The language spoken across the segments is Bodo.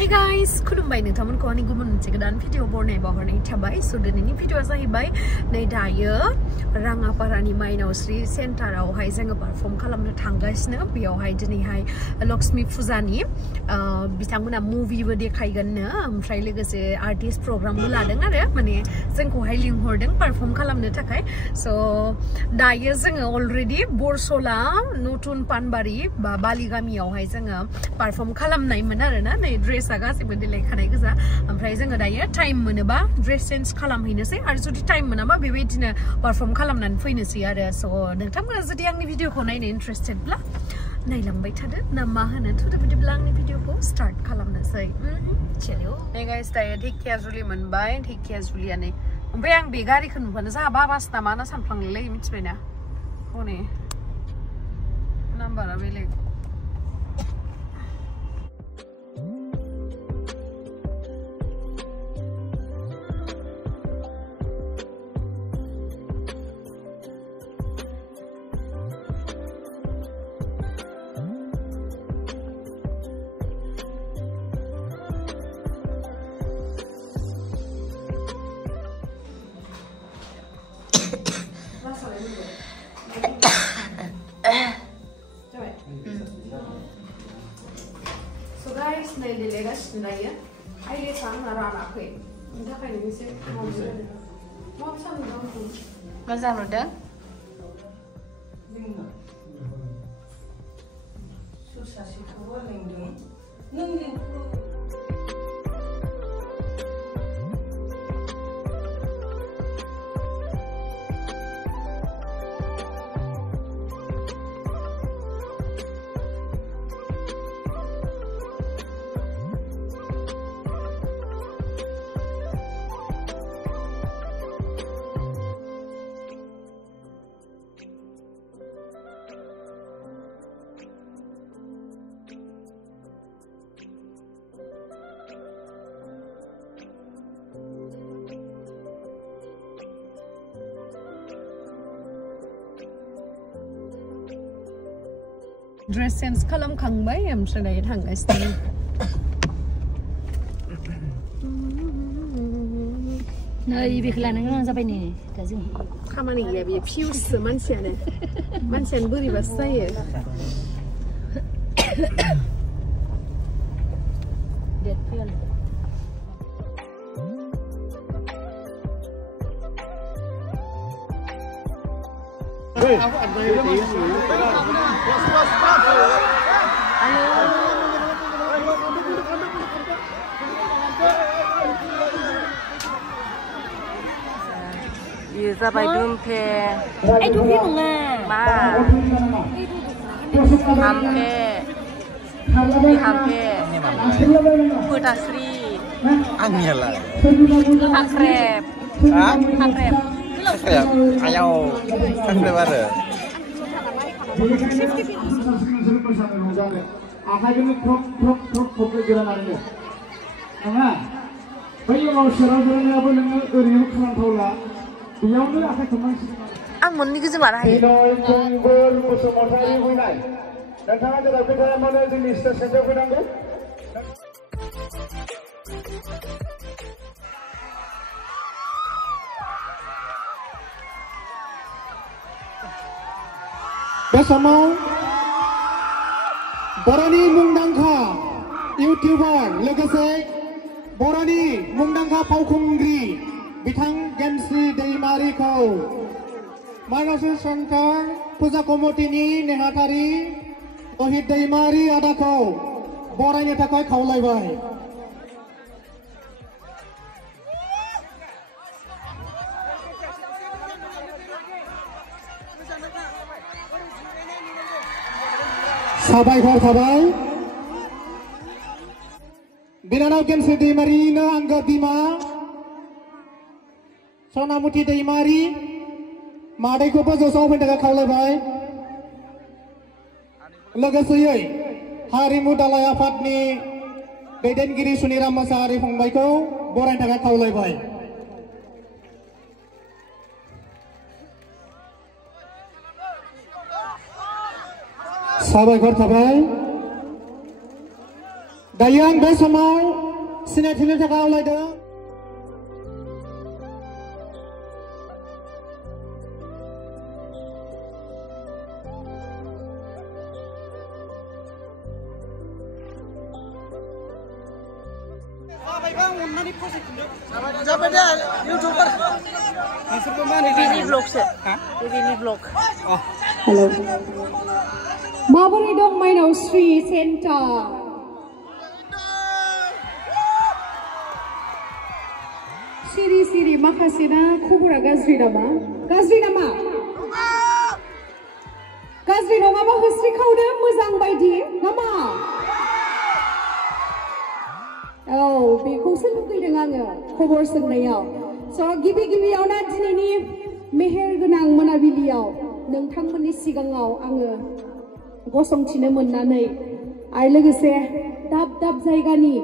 Hey guys, खुलुमबाय नोंथांमोनखौ आंनि गुबुन मोनसे गोदान भिडिअ बरनायबा हरनाय थाबाय। स' दिनैनि भिडिअआ जाहैबाय नै दायो राङापारानि माइनावस्रि सेन्टारावहाय जोङो पारफर्म खालामनो थांगासिनो। बेयावहाय दिनैहाय लक्ष्मी फुजानि बिथांमोना मुभिबो देखायगोननो, ओमफ्राय लोगोसे आर्टिस्ट प्रग्रामबो लादों आरो माने जोंखौहाय लिंहरदों पारफर्म खालामनो थाखाय। स' दायो जोङो अलरेडि बरसला नतुन पानबारि बा बालिगामियावहाय जोङो पारफर्म खालामनायमोन आरोना। नै ड्रेसआ गासैबो देलायखानाय गोजा। ओमफ्राय जोङो दायो टाइम मोनोबा ड्रेस चेन्ज खालामहैनोसै आरो जुदि टाइम मोनाबा बेबायदिनो पारफर्म खालामनानै फैनोसै आरो। स' नोंथांमोना जुदि आंनि भिडिअखौ नायनो इन्ट्रेस्टेडब्ला नायलांबाय थादो ना मा होनो। थ' बिदिब्ला आंनि भिडिअखौ स्टार्ट खालामनोसै। चलो नै गाइस दायो ढेकियाजुलि मोनबाय, ढेकियाजुलियानो। ओमफ्राय आं बे गारिखौ नुबानो जोंहा बाबास नामा ना सानफ्लांलाय मिथिबायना। हनै नाम्बारा बेलेग। So guys, नै देलायगासिनो दायो। आइलेसा आंना रानाखै, बेनि थाखायनो एसे मोजां नुदों। ससासेखौबो लेंदों नों लेंखौ। ड्रेस चेन्ज खालामखांबाय ओमफ्राय दायो थांगासिनो। नै बेखौ लानो गोनां जाबाय नै दा जों खामानि गैया, बेयो फिउससो मानसियानो बोरैबासो जायो। डेट फैयाल Iya sampai dumpe. Dumpe nggak? Ma. Hampe. Di hampe. Putasri. Angela. Akrep. Hah? Akrep. Akrep. Ayo. Akrep ada. Ang monni गोजों मारा हायो। बे समाव बर'नि मुंदांखा इउटिउबार लोगोसे बर'नि मुंदांखा फावखुंग्रि बिथां गेमस्रि दैमारिखौ माइनावस्रि सेन्टार फुजा कमिटिनि नेहाथारि अहित दैमारि आदाखौ बरायनो थाखाय खावलायबाय। साबायखर थाबाय बिनानाव गेमस्रि दैमारिनो आंगो बिमा सनामुथि दैमारि मादैखौबो ज'साव फैनो थाखाय खावलायबाय। लोगोसेयै हारिमु दालाय आफादनि दैदेनगिरि सुनिराम मोसाहारि फंबायखौ बरायनो थाखाय खावलायबाय। साबायखर थाबाय दायो आं बे समाव सिनायथिनो थाखाय खावलायदों बेनि ब्लगसो बेनि ब्लग हेलौ माबोरै दं माइनावस्रि सेन्टार सिरि सिरि माखासेना खबरा गाज्रि नामा गाज्रि नङाबा होस्रिखावदो मोजां बायदि नामा औ बेखौसो लुगैदों आङो खबर सोंनायाव स' गिबियावनो दिनैनि मेहेर गोनां मोनाबिलियाव नोंथांमोननि सिगाङाव आङो गसंथिनो मोननानै आरो लोगोसे दाब दाब जायगानि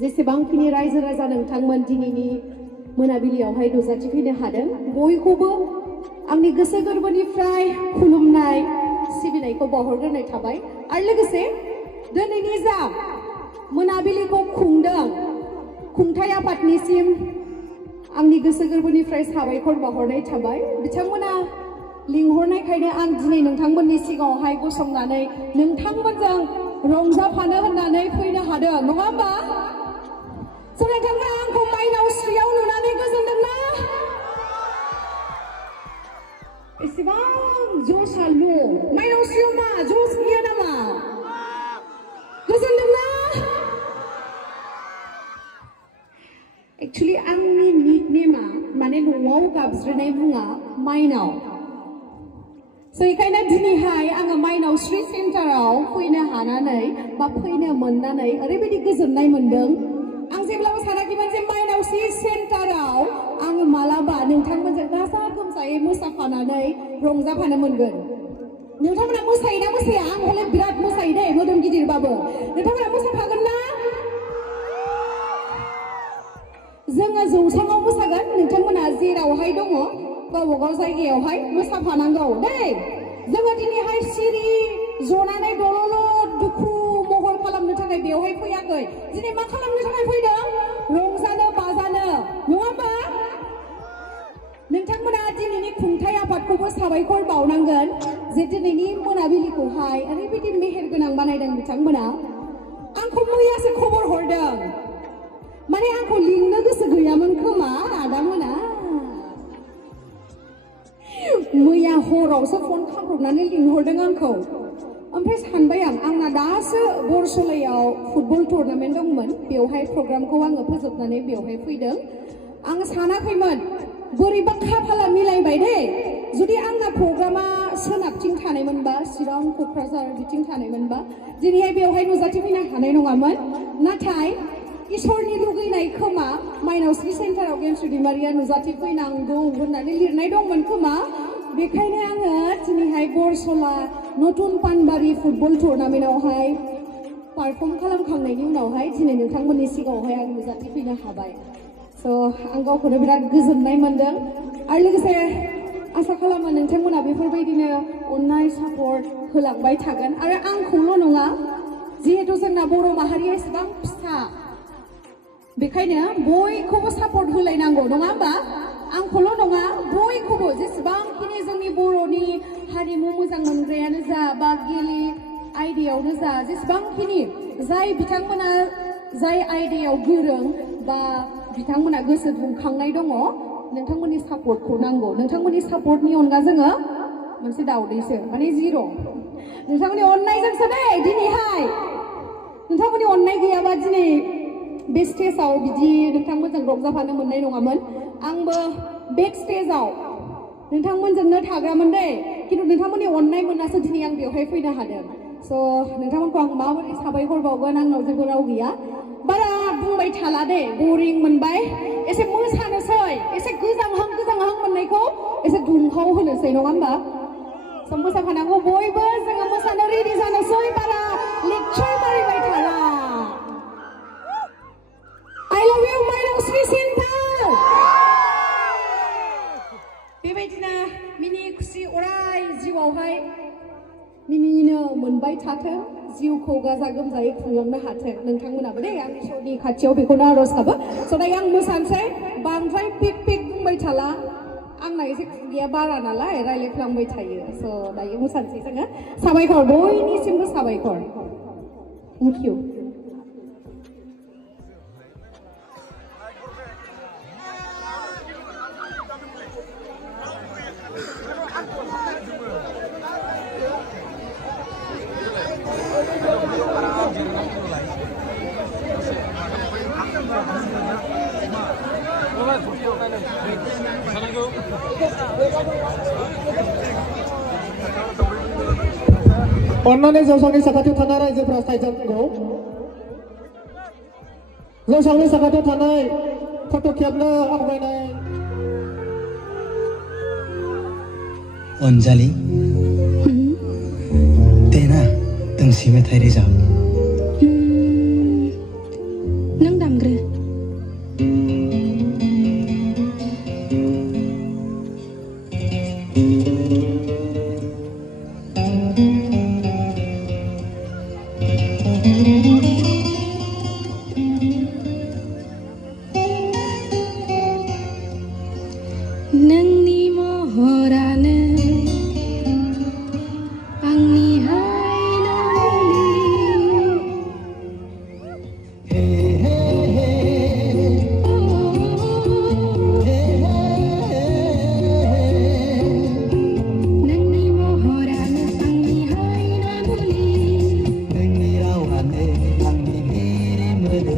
जेसेबांखिनि रायजो राजा नोंथांमोन दिनैनि मोनाबिलियावहाय नुजाथिफैनो हादों बयखौबो आंनि गोसो गोरबोनिफ्राय खुलुमनाय सिबिनायखौ बावहरग्रोनाय थाबाय आरो लोगोसे दिनैनि जा मोनाबिलिखौ खुंदों खुंथाय आफादनिसिम आंनि गोसो गोरबोनिफ्राय साबायखर बावहरनाय थाबाय बिथांमोना लिंहरनायखायनो आं दिनै नोंथांमोननि सिगाङावहाय गसंनानै नोंथांमोनजों रंजाफानो होननानै फैनो हादों नङा होमबा स' नोंथांमोना आंखौ माइनावस्रियाव नुनानै गोजोनदोंना एसेबां ज'सालु माइनावस्रियाव मा ज'स गैया नामा गोजोनदोंना एक्चुअली आंनि निकनेमा माने न'आव गाबज्रिनाय मुङा माइनाव स' बेखायनो दिनैहाय आङो माइनावस्रि सेन्टाराव फैनो हानानै बा फैनो मोननानै ओरैबायदि गोजोननाय मोनदों आं जेब्लाबो सानाखैमोन जे माइनावस्रि सेन्टाराव आङो मालाबा नोंथांमोनजों गाजा गोमजायै मोसाफानानै रंजाफानो मोनगोन नोंथांमोना मोसायोना मोसाया आं हले बिराद मोसायो दे मोदोम गिदिरबाबो नोंथांमोना मोसाफागोन ना जोङो जौसाङाव मोसागोन नोंथांमोना जेरावहाय दङ गावबा गाव जायगायावहाय मोसाफानांगौ दे जोङो दिनैहाय सिरि जनानै दल'ल' दुखु महर खालामनो थाखाय बेवहाय फैयाखै दिनै मा खालामनो थाखाय फैदों रंजानो बाजानो नङा होमबा नोंथांमोना दिनैनि खुंथाय आफादखौबो साबायखर बावनांगोन जे दिनैनि मोनाबिलिखौहाय ओरैबायदि मेहेर गोनां बानायदों बिथांमोना आंखौ मैयासो खबर हरदों माने आंखौ लिंनो गोसो गैयामोन खोमा आदामोना मैया हरावसो फन खालामब्रबनानै लिंहरदों आंखौ ओमफ्राय सानबाय आंना दासो बरसलायाव फुटबल टुर्नामेन्ट दंमोन बेवहाय प्रग्रामखौ आङो फोजोबनानै बेवहाय फैदों आं सानाखैमोन बोरैबा खाफाला मिलायबाय दे जुदि आंना प्रग्रामा सोनाबथिं थानायमोनबा चिरां क'क्राझार बिथिं थानायमोनबा दिनैहाय बेवहाय नुजाथिफैनो हानाय नङामोन नाथाय इसोरनि लुगैनाय खोमा माइनावस्रि सेन्टाराव गेमस्रि दैमारिया नुजाथिफैनांगौ होननानै लिरनाय दंमोन खोमा बेखायनो आङो दिनैहाय बरसला नतुन पानबारि फुटबल टुर्नामेन्टआवहाय पारफर्म खालामखांनायनि उनावहाय दिनै नोंथांमोननि सिगाङावहाय आं नुजाथिफैनो हाबाय स' आं गावखौनो बिराद गोजोननाय मोनदों आरो लोगोसे आसा खालामो नोंथांमोना बेफोरबायदिनो अननाय सापर्ट होलांबाय थागोन आरो आंखौल' नङा जिहेतु जोंना बर' माहारिया एसेबां फिसा बेखायनो बयखौबो सापर्ट होलायनांगौ नङा होमबा आंखौल' नङा बयखौबो जेसेबांखिनि जोंनि बर'नि हारिमु मोजां मोनग्रायानो जा बा गेले आयदायावनो जा जेसेबांखिनि जाय बिथांमोना जाय आयदायाव गोरों बा बिथांमोना गोसो दुंखांनाय दङ नोंथांमोननि सापर्टखौ नांगौ नोंथांमोननि सापर्टनि अनगा जोङो मोनसे दावदैसो माने जिर' नोंथांमोननि अननायजोंसो दे दिनैहाय नोंथांमोननि अननाय गैयाबा दिनै बे स्टेजाव बिदि नोंथांमोनजों रंजाफानो मोननाय नङामोन आंबो बेक स्टेजाव नोंथांमोनजोंनो थाग्रामोन दे खिन्थु नोंथांमोननि अननाय मोननासो दिनै आं बेवहाय फैनो हादों स' नोंथांमोनखौ आं माबोरै साबायखर बावगोन आंनाव जेबो राव गैया बारा बुंबाय थाला दे बरिं मोनबाय एसे मोसानोसै एसे गोजांहां मोननायखौ एसे दुंहाव होनोसै नङा होमबा स' मोसाफानांगौ बयबो जोङो मोसानो रेडि जानोसै बारा लेक्चार मारिबाय थाला I love you Mainaosri centre बेबायदिनो मिनि खुसि अराय जिउआवहाय मिनिनो मोनबाय थाथों जिउखौ गाजा गोमजायै खुंलांनो हाथों नोंथांमोनाबो दे आंनि श'नि खाथियाव बेखौनो आर'ज गाबो स' दायो आं मोसानोसै बांद्राय पिक पिक बुंबाय थाला आंना एसे खुगाया बारा नालाय रायलायफ्लांबाय थायो स' दायो मोसानोसै जोङो साबायखर बयनिसिमबो साबायखर थेंक इउ अन्नानै जौसांनि साखाथियाव थानाय रायजोफोरा साइड जानांगौ जौसांनि साखाथियाव थानाय फट' खेबनो आवगायनाय अनजालि देना दोंसे मेथाइ रोजाब नों दामग्रो नोंनि महरानो आंनि हायनामुलि नोंनि महरानो आंनि हायनामुलि नोंनि रावानो आंनि मेरे मोदै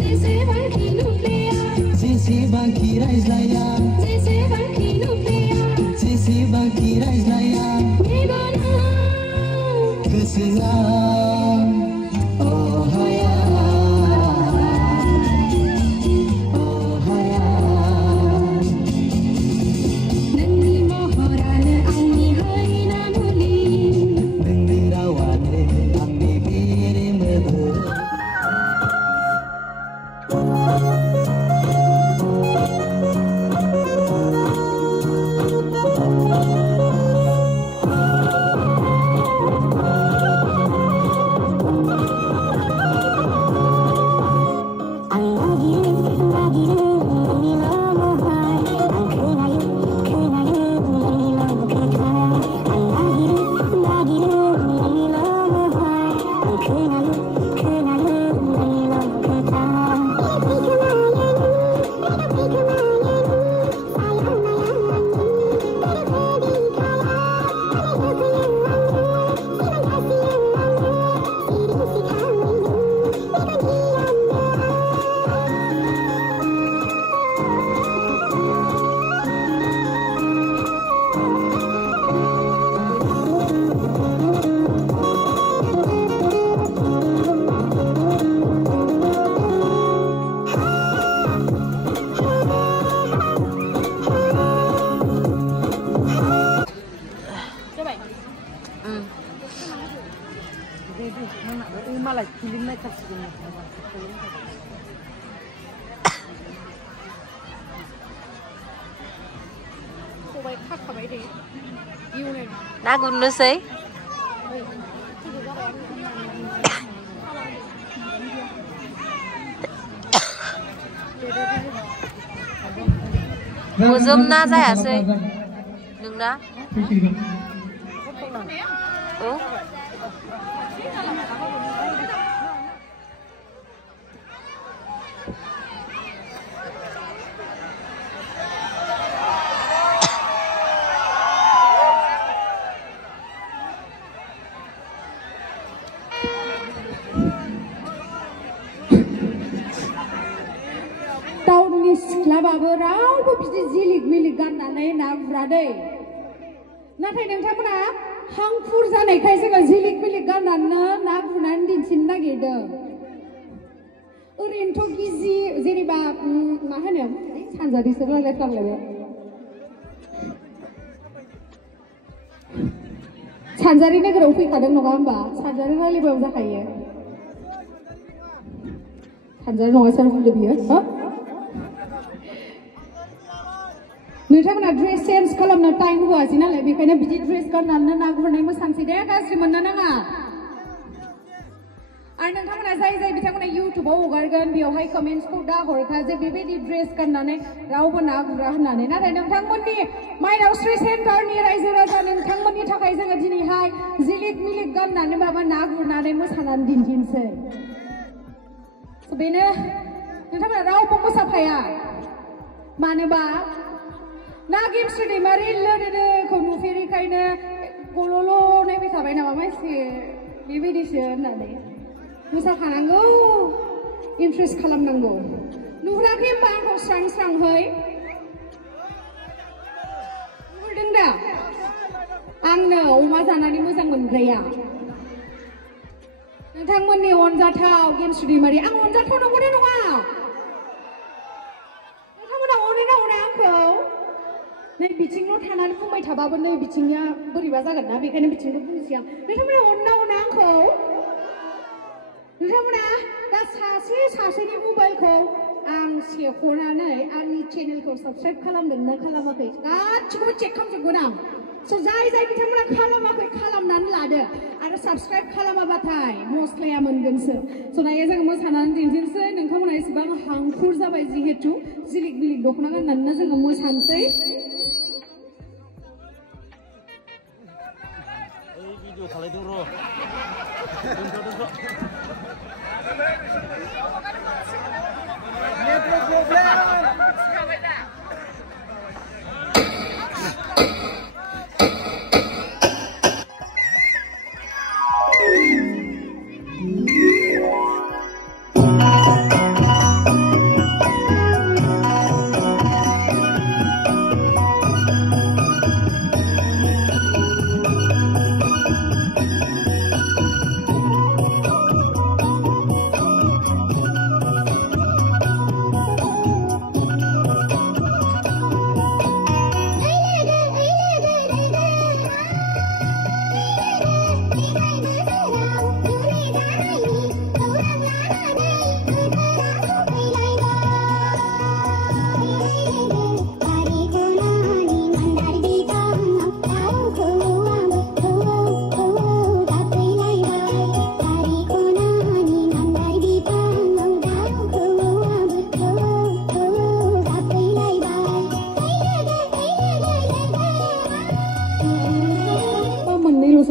जेसेबांखि नुफ्लेया जेसेबांखि रायज्लाया जेसेबांखि नुफ्लेया जेसेबांखि रायज्लाया मेगनाव गोसोआ अहाया अहाया नोंनि महरानो आंनि हायनामुलि नोंनि रावानो आंनि मेरे मोदै ना गुरनोसै मोजोमना जायासै नोंना औ सिख्लाबाबो रावबो बिदि जिलिक मिलिक गाननानै ना गुरादै नाथाय नोंथांमोना हांखुर जानायखाय जोङो जिलिक मिलिक गाननानै ना गुरनानै दिन्थिनो नागिरदों ओरैनोथ' गिजि जेनेबा मा होनो सानजारिसो रायलायफ्लांलायबाय सानजारि नोगोराव फैखादों नङा होमबा सानजारि रायलायबाबो जाखायो सानजारि नङा सोर बुंदो बियो नोंथांमोना ड्रेस चेन्ज खालामनो टाइम होआसै नालाय बेखायनो बिदि ड्रेस गाननानै ना गुरनाय मोसानोसै दे गाज्रि मोननो नाङा जाय जाय बिथांमोना इउटुबाव हगारगोन बेवहाय कमेन्ट्सखौ दा हरखा जे बेबायदि ड्रेस गाननानै रावबो ना गुरा होननानै नाथाय नोंथांमोननि माइनावस्रि सेन्टारनि रायजो राजा नोंथांमोननि थाखाय जोङो दिनैहाय जिलिक मिलिक गाननानै माबा ना गुरनानै मोसानानै दिन्थिनोसै बेनो नोंथांमोना रावबो मोसाफाया मानोबा ना गेमस्रि दैमारि लोदोदोखौ नुफेरिखायनो गल'ल' नायबाय थाबाय नामा मानसि बेबायदिसो होननानै मोसाखानांगौ इन्ट्रेस्ट खालामनांगौ नुहुराखै होमबा आंखौ स्रां स्रांहै नुहुरदों दा आंनो अमा जानानै मोजां मोनग्राया नोंथांमोननि अनजाथाव गेमस्रि दैमारि आं अनजाथाव नंगौना नङा नोंथांमोना अनोना अना आंखौ नै बिथिंल' थानानै बुंबाय थाबाबो नै बिथिंनिया बोरैबा जागोन ना बेखायनो बिथिंल' बुंनोसै आं नोंथांमोना अनोना अना आंखौ नोंथांमोना दा सासे सासेनि मबाइलखौ आं सेख'नानै आंनि चेनेलखौ साबस्क्राइब खालामदोंना खालामाखै गासिखौबो चेक खालामजोबगोन आं स' जाय जाय बिथांमोना खालामाखै खालामनानै लादो आरो साबस्क्राइब खालामाबाथाय मस्लाया मोनगोनसो स' दायो जोङो मोसानानै दिन्थिनोसै नोंथांमोना एसेबां हांखुर जाबाय जिहेतु जिलिक बिलिक दख'ना गाननानैनो जोङो मोसानोसै भिडिअ खालायदों र' दोनथ'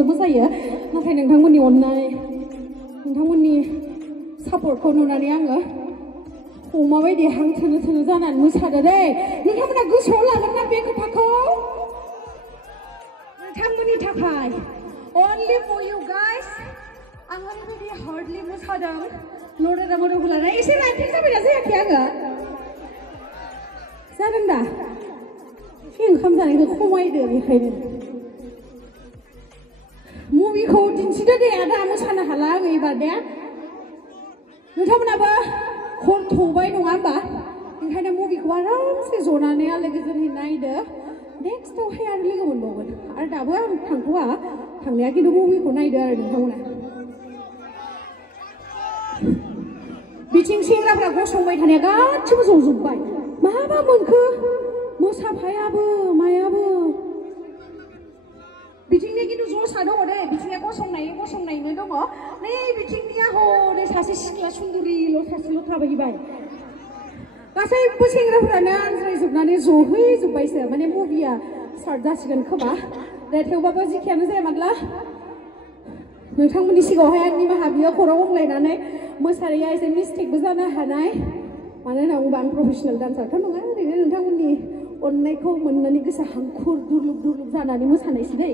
मोसायो नाथाय नोंथांमोननि अननाय नोंथांमोननि सापर्टखौ नुनानै आङो अमा बायदि हां थोनो थोनो जानानै मोसादो दै नोंथांमोना गोसोआव लागोन ना बे खोथाखौ नोंथांमोननि थाखाय only for you guys आं ओरैबायदि हार्डलि मोसादों लरेदा मोदोमखौ लानानै एसे रानथि जाबायना जायाखै आङो जादों दा एसे ओंखाम जानायखौ खमायदो बेखायनो मुभिखौ दिन्थिदो दे आदा मोसानो हाला आङो एबार दे नोंथांमोनाबो हर थौबाय नङा होमबा ओंखायनो मुभिखौ आरामसे जनानै आलो गोजोनै नायदो नेक्स्टआवहाय आरो लोगो मोनबावगोन आरो दाबो आं थांथ'वा थांनाया खिन्थु मुभिखौ नायदो आरो नोंथांमोना बिथिं सेंग्राफ्रा गसंबाय थानाया गासिबो जजोब्बाय माबा मोनखो मोसाफायाबो मायाबो बिथिंनिया खिन्थु ज'सा दङ दे बिथिंनिया गसंनायनो दङ नै बिथिंनिया हनै सासे सिख्ला सुन्दुरिल' सासेल' थाबायबाय गासैबो सेंग्राफोरानो आनज्रायजोबनानै जहैजोब्बायसो माने मुभिया स्टार्ट जासिगोन खोमा दे थेवबाबो जेखियानो जाया माब्ला नोंथांमोननि सिगाङावहाय आं निमाहा बियो खराव हमलायनानै मोसानाया एसे मिस्टेकबो जानो हानाय मानो होनना बुङोबा आं प्रफेसनेल डान्सारथ' नङा ओरैनो नोंथांमोननि अननायखौ मोननानै गोसो हांखुर दुरलुब दुरलुब जानानै मोसानायसै दै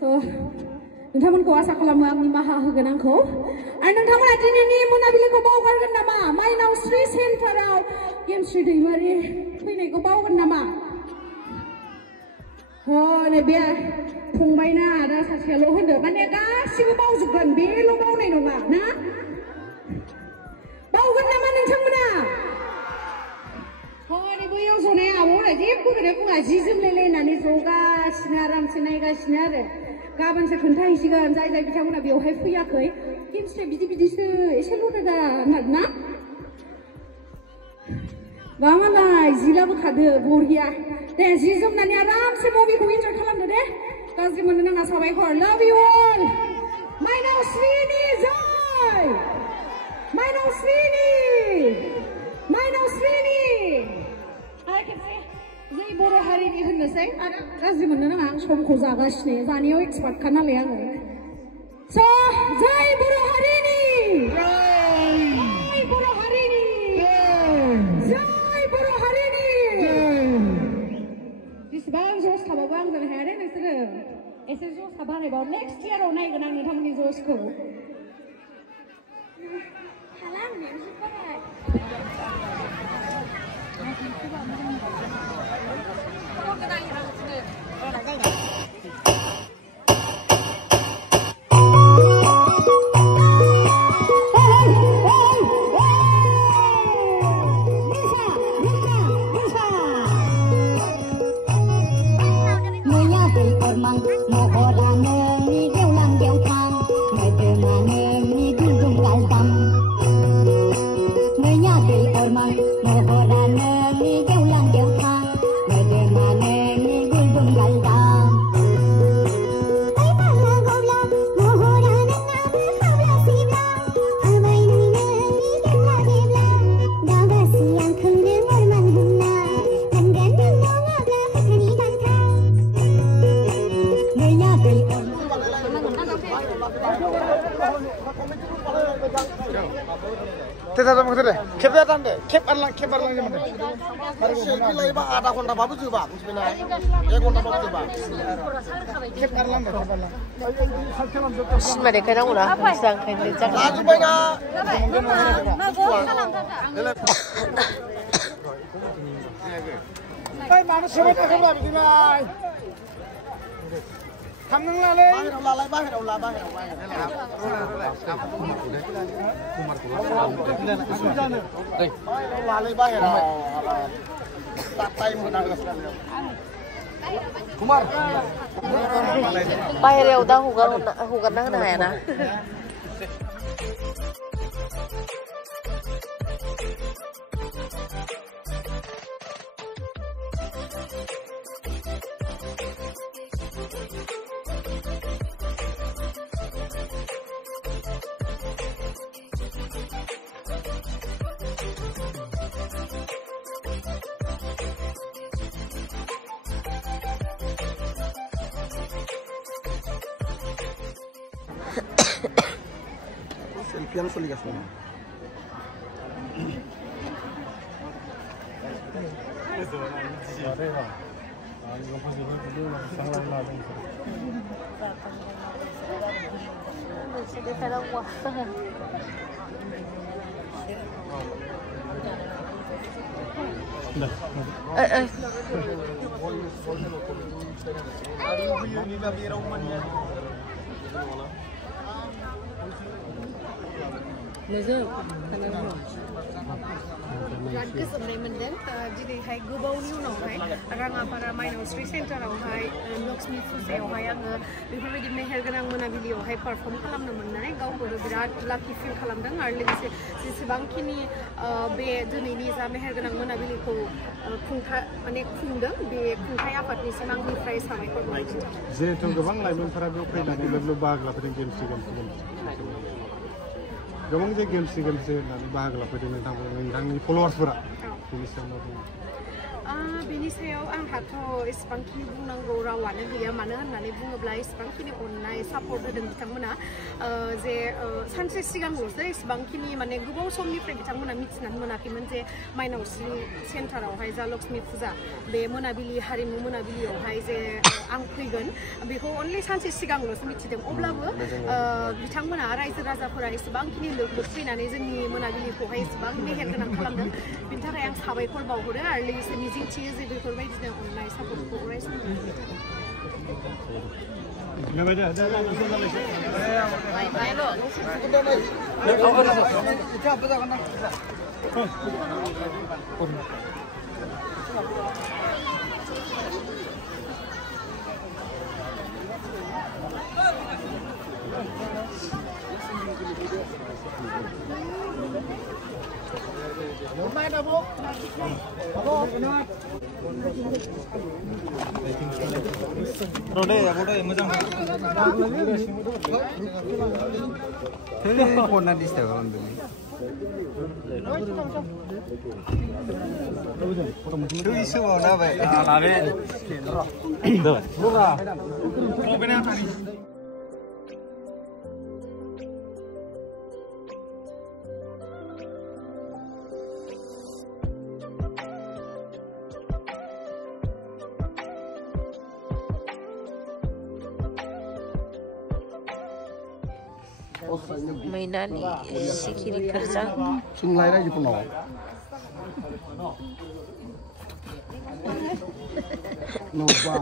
स' नोंथांमोनखौ आसा खालामो आं निमाहा होगोन आंखौ आरो नोंथांमोना दिनैनि मोनाबिलिखौ बावगारगोन नामा माइनावस्रि सेन्टाराव गेमस्रि दैमारि फैनायखौ बावगोन नामा हनै बे फंबायना आदा सासेयाल' होनदो माने गासिबो बावजोबगोन बेल' बावनाय नङा ना बावगोन नामा नोंथांमोना हनै बैयाव जनाय आब'आ जेबोखौनो बुङा जि जोमलायलायनानै जगासिनो आरामसे नायगासिनो आरो गाबोनसो खोन्थाहैसिगोन जाय जाय बिथांमोना बेवहाय फैयाखै गेमस्रिया बिदिसो एसे ल'दा होननानै ना बा मालाय जि लाबोखादो बरिया दे जि जोमनानै आरामसे मुभिखौ इन्जय खालामदो दे गाज्रि मोननो नाङा साबायखर लाभ इउ अल माइनावस्रिनि जय Mainaosri hai खेबसे जोंनि बर' हारिनि होननोसै आरो गाज्रि मोननो नाङा आं समखौ जागासिनो जानायाव एक्सपार्ट खा नालाय आङो स' जय बर' हारिनि जय बर' हारिनि जय बर' हारिनि जेसेबां जस थाबाबो आंजों हाया दे नोंसोरो एसे जस बारायबाव नेक्स्ट इयाराव नायगोन आं नोंथांमोननि जसखौ हाला आं मेमजों बाराय Teta mau teta, kep datang deh, kep arlang zaman deh. Selfie lagi bang, ada kontak babu juga bang, sebenarnya. Ya kontak babu juga. Kep arlang deh, kep arlang. mereka nang ulah sang kain lecak. Laju banyak. Baik mana sebut aku lah begini. Kamu ngalai. Bahir ulah. Kumar. Bahir ya udah hugan nang na ya na. Selfie sulit semua. Biराद गोजोननाय मोनदों दिनैहाय गोबावनि उनावहाय राङापारा माइनावस्रि सेन्टारावहाय लक्ष्मी फुजायावहाय आङो बेफोरबायदि मेहेरगोनां मोनाबिलियावहाय पारफर्म खालामनो मोननानै गावखौनो बिराद लाकि फिल खालामदों आरो लोगोसे जेसेबांखिनि बे दिनैनि जा मेहेरगोनां मोनाबिलिखौ खुंदों बे खुंथाय आफादनिसिम आंनिफ्राय साबायखर बावहरनाय थाबाय। जिहेतु गोबां लाइमोनफोरा बेयाव फैनानै लोब बाहागो लाफैदों गेमस्रि गोबां जे गेमस्रि होननानै बाहागो लाफैदों नोंथांनि फलोवार्सफोरा बेनि सायाव बेनि सायाव आंहाथ' एसेबांखिनि बुंनांगौ रावानो गैया मानो होननानै बुङोब्ला एसेबांखिनि अननाय सापर्ट होदों बिथांमोना जे सानसे सिगांल'सो एसेबांखिनि माने गोबाव समनिफ्राय बिथांमोना मिथिनानै मोनाखैमोन जे माइनावस्रि सेन्टारावहाय जा लक्ष्मी फुजा बे मोनाबिलि हारिमु मोनाबिलियावहाय जे आं फैगोन बेखौ अनलि सानसे सिगांल'सो मिथिदों अब्लाबो बिथांमोना रायजो राजाफोरा एसेबांखिनि लोब फैनानै जोंनि मोनाबिलिखौहाय एसेबां मेहेरगोनां खालामदों बिनि थाखाय आं साबायखर बावहरो आरो लोगोसे मिजिंथियो जे बेफोरबायदिनो अननाय सापर्टखौ अराय सम Pernah di setelah Mainani sikiri kerja. Sing lain aja penuh. Nova.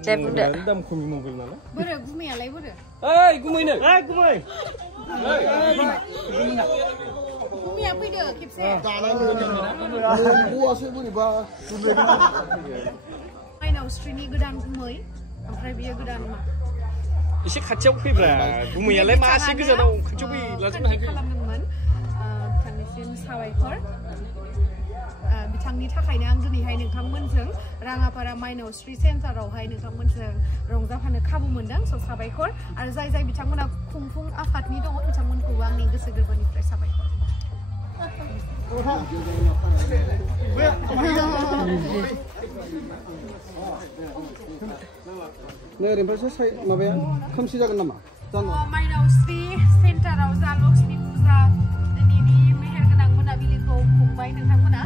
Saya bunda. Dam kumi mobil mana? Bere gumi alai bere. Hey, gumai ni. Hey, gumai. Gumi apa dia? Kipse. Buah sih buni bah. Mainaosri ni godan gumai. Ompray biya godan ma. Isi kacau fibra. Gumai alai masih ke sana kacau bi. Langsung lagi. Kalamdोंमोन. Tannisim Sabaikhor. बिथांनि थाखायनो आं दिनैहाय नोंथांमोनजों राङापारा माइनावस्रि सेन्टारावहाय नोंथांमोनजों रंजाफानो खाबु मोनदों स' साबायखर आरो जाय जाय बिथांमोना खुंफुं आफादनि दङ बिथांमोनखौबो आंनि गोसो गोरबोनिफ्राय साबायखर नै ओरैनिफ्रायसो माबाया खोमसि जागोन नामा? माइनावस्रि सेन्टाराव जा लक्ष्मी फुजा दिनैनि मेहेरगोनां मोनाबिलिखौ खुंबाय नोंथांमोना